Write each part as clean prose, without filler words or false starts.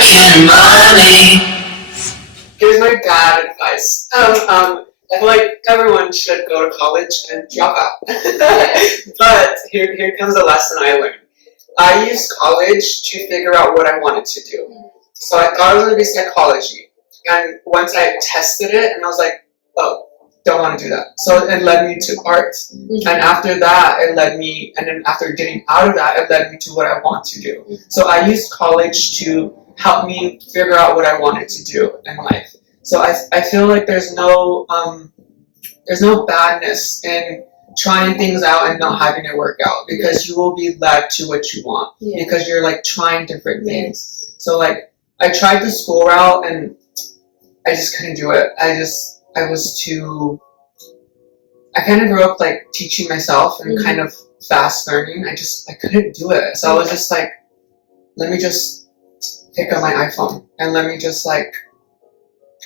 making money. Here's my bad advice. I feel like everyone should go to college and drop out. But here comes a lesson I learned. I used college to figure out what I wanted to do. So I thought it was going to be psychology. And once I tested it, and I was like, oh, don't want to do that. So it led me to art. And after that, it led me, and then after getting out of that, it led me to what I want to do. So I used college to help me figure out what I wanted to do in life. So I feel like there's no badness in trying things out and not having it work out, because you will be led to what you want, because you're like trying different things. So like I tried the school route and I just couldn't do it. I kind of grew up like teaching myself and kind of fast learning. I couldn't do it. So I was just like, let me just pick up my iPhone and let me just like,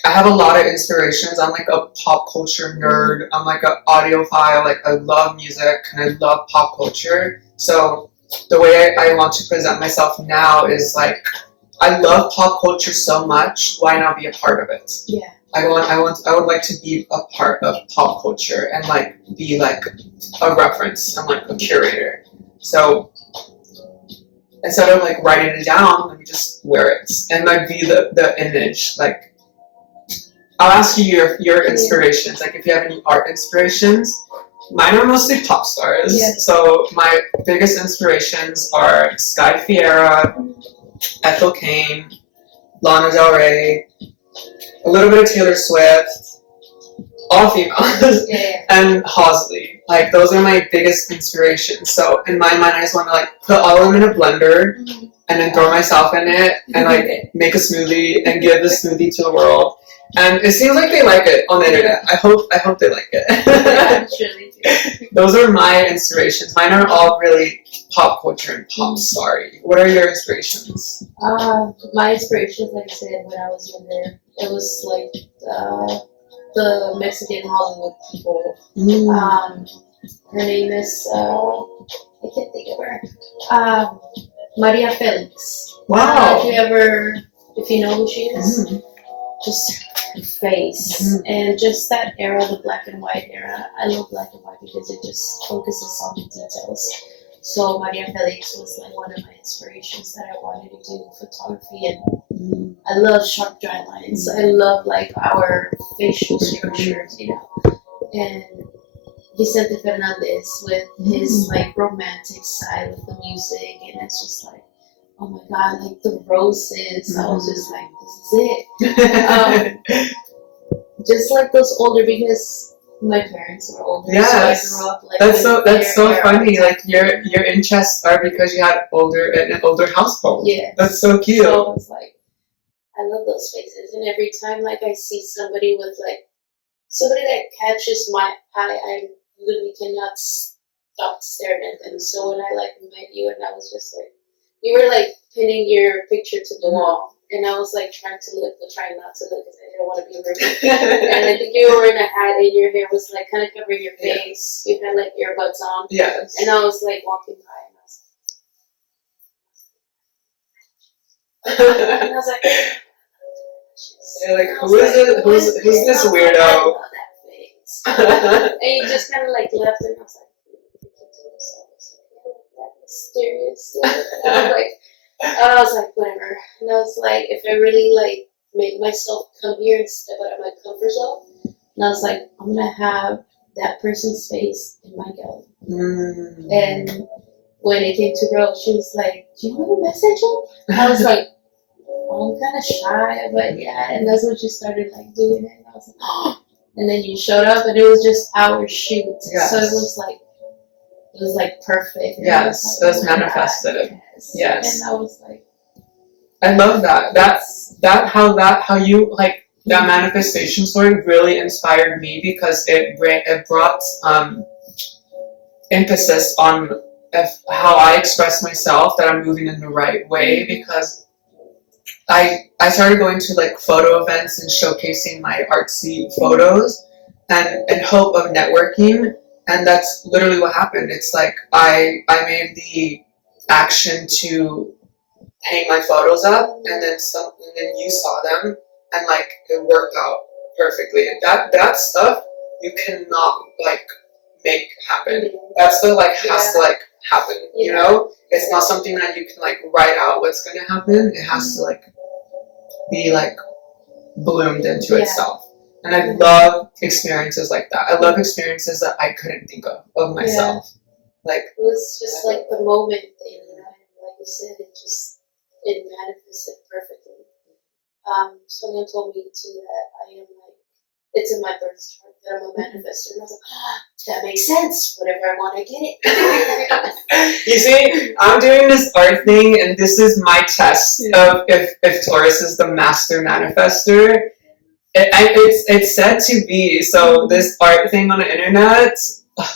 I have a lot of inspirations. I'm like a pop culture nerd. I'm like an audiophile. Like I love music and I love pop culture. So the way I want to present myself now is like, I love pop culture so much. Why not be a part of it? Yeah. I would like to be a part of pop culture and like be like a reference. I'm like a curator. So instead of like writing it down, let me just wear it and like be the image. Like I'll ask you your inspirations. Like if you have any art inspirations. Mine are mostly pop stars. Yeah. So my biggest inspirations are Sky Fiera, Ethel Cain, Lana Del Rey, a little bit of Taylor Swift, all females, and Halsey. Like those are my biggest inspirations. So in my mind, I just want to like put all of them in a blender and then throw myself in it and like make a smoothie and give the smoothie to the world. And it seems like they like it on the internet. I hope they like it. Yeah, surely do. Those are my inspirations. Mine are all really pop culture and pop starry. What are your inspirations? My inspirations, like I said, when I was younger, it was like the Mexican Hollywood people. Her name is I can't think of her. Maria Felix. Wow. If you know who she is, just her face and just that era, the black and white era. I love black and white because it just focuses on the details. So Maria Felix was like one of my inspirations that I wanted to do photography, and I love sharp dry lines. I love like our facial structures, you know. And Vicente Fernandez with his like romantic side of the music, and it's just like, oh my god, like the roses. I was just like, this is it. Just like those older, because my parents were older, so I grew up like that's so funny. Like your interests are because you had an older household. Yeah, that's so cute. So I was like, I love those faces, and every time like I see somebody with like somebody that catches my eye, I literally cannot stop staring at them. So when I like met you, and I was just like, you were like pinning your picture to the wall. And I was like trying to look, but trying not to look because I didn't want to be rude. And I think you were wearing a hat and your hair was like kind of covering your face. You had like earbuds on. Yes. And I was like walking by and I was like, you're like, who's this weirdo? I love that face. And you just kind of like left, and I was like, mysterious. And I was like, whatever. And I was like, if I really like make myself come here and step out of my comfort zone, and I was like, I'm gonna have that person's face in my gallery. And when it came to girl, she was like, do you want to message him? I was like, I'm kind of shy, but yeah. And that's when she started like doing it. And I was like, oh. And then you showed up, and it was just our shoot. Yes. So it was like perfect. Yes, it was manifested. Yes. And I was like, I love that. How you like that manifestation story really inspired me, because it brought emphasis on how I express myself, that I'm moving in the right way, because I started going to like photo events and showcasing my artsy photos and in hope of networking. And that's literally what happened. It's like I made the action to hang my photos up, and then you saw them, and like it worked out perfectly. And that stuff you cannot like make happen. That stuff like has to like happen. You know, it's not something that you can like write out what's gonna happen. It has to like be like bloomed into itself. And I love experiences like that. I love experiences that I couldn't think of myself. Like it was just like the moment thing, you know, and like you said, it manifested perfectly. Someone told me too that I am like, it's in my birth chart that I'm a manifestor, and I was like, that makes sense. Whatever I want, I get it. You see, I'm doing this art thing, and this is my test of if Taurus is the master manifester. It's said to be. So this art thing on the internet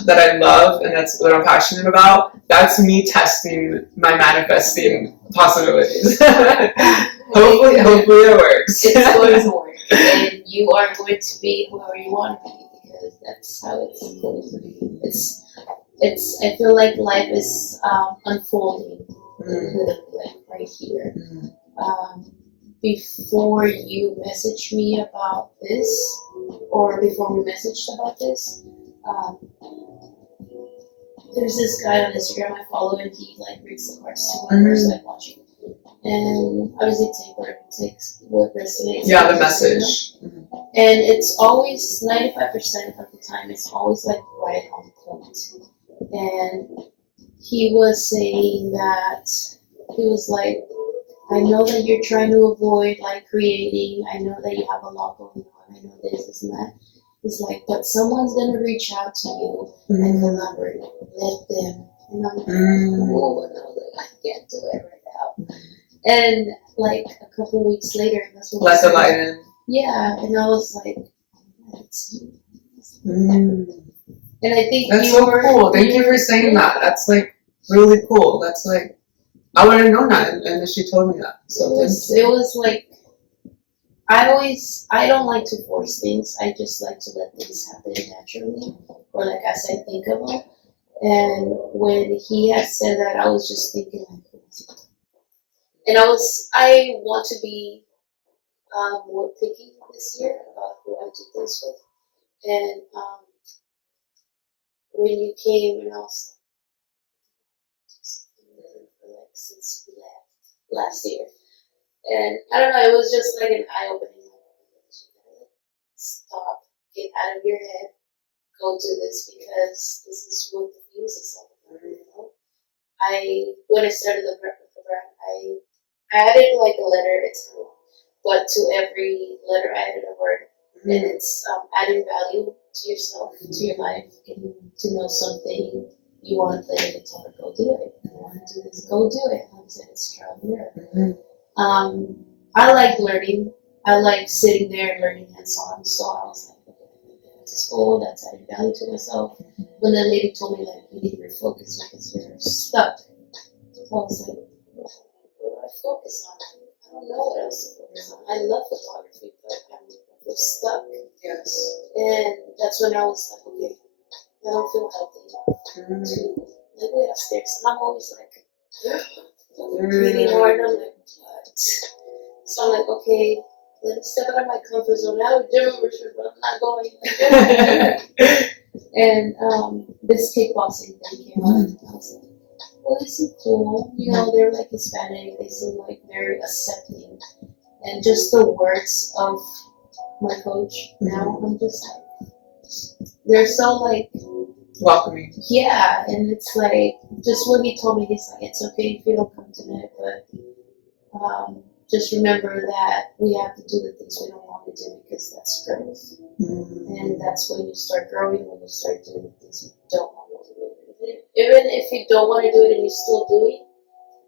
that I love and that's what I'm passionate about, that's me testing my manifesting possibilities. hopefully it works. It's going to work, and you are going to be whoever you want to be, because that's how it's going to be. It's I feel like life is unfolding like right here. Before you messaged me about this, or before we messaged about this, there's this guy on Instagram I follow, and he like reads the cards to whoever's like watching, and obviously takes what resonates. Yeah, the message. And it's always 95% of the time. It's always like right on point. And he was saying that he was like, I know that you're trying to avoid like creating. I know that you have a lot going on. I know this and that. It's like, but someone's gonna reach out to you and collaborate. Let them. And I'm like, oh, and I was like, I can't do it right now. And like a couple weeks later, that's what. Let the light in. Yeah, and I was like, that's you. And I think that's so cool. Thank you for saying that. That's like really cool. That's like, I would have known that, and she told me that. So it was like, I don't like to force things. I just like to let things happen naturally, or like as I think of them. And when he had said that, I was just thinking like, and I want to be more picky this year about who I do this with. And when you came, and I was like, since we left last year. And I don't know, it was just like an eye-opening. Stop, get out of your head, go do this, because this is what the Fuse is all about, you know? When I started the brand, I added like a letter, it's cool, but to every letter I added a word, and it's adding value to yourself, to your life, getting to know something. You want to play the guitar, go do it. You want to do this, go do it. Like I said, it's trial and error. I like learning. I like sitting there and learning hands-on. So I was like, okay, that's a school, that's adding value to myself. When the lady told me, like, you need to refocus because you're stuck, I was like, what do I focus on? I don't know what else to focus on. I love photography, but I'm stuck. Yes. And that's when I was like, okay, I don't feel healthy enough to like wait upstairs. And I'm always like breathing hard, and I'm like, what? So I'm like, okay, let me step out of my comfort zone. I have a gym membership, but I'm not going. And this kickboxing thing came up, and I was like, well, they seem cool. You know, they're like Hispanic. They seem like very accepting. And just the words of my coach now, I'm just like, they're so like welcoming. Yeah, and it's like, just what he told me, he's like, it's okay if you don't come tonight, but just remember that we have to do the things we don't want to do, because that's growth. And that's when you start growing, when you start doing the things you don't want to do. Even if you don't want to do it and you still do it,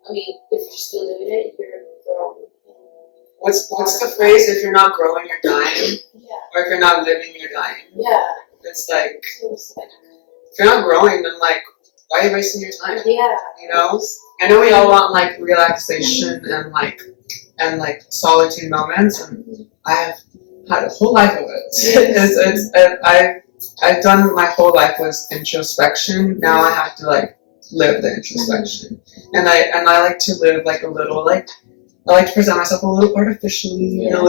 I mean, if you're still doing it, you're growing. What's the phrase? If you're not growing, you're dying. Yeah. Or if you're not living, you're dying. Yeah. It's like, if you're not growing, then like, why are you wasting your time? Yeah. You know? I know we all want like relaxation and like solitude moments, and I have had a whole life of it. I've done my whole life was introspection. Now I have to like live the introspection. And I like to live like a little like I like to present myself a little artificially and a little